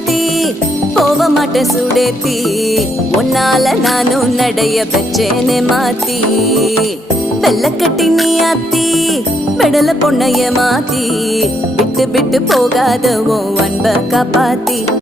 சாத்தி போக மாட்டேன் சுடேத்தி உன்னால நானும் நடைய பெற்றேனே மாத்தி வெள்ளக்கட்டி நீ ஆத்தி பெடல பொண்ணைய மாத்தி விட்டு விட்டு போகாத உன் அன்ப காப்பாத்தி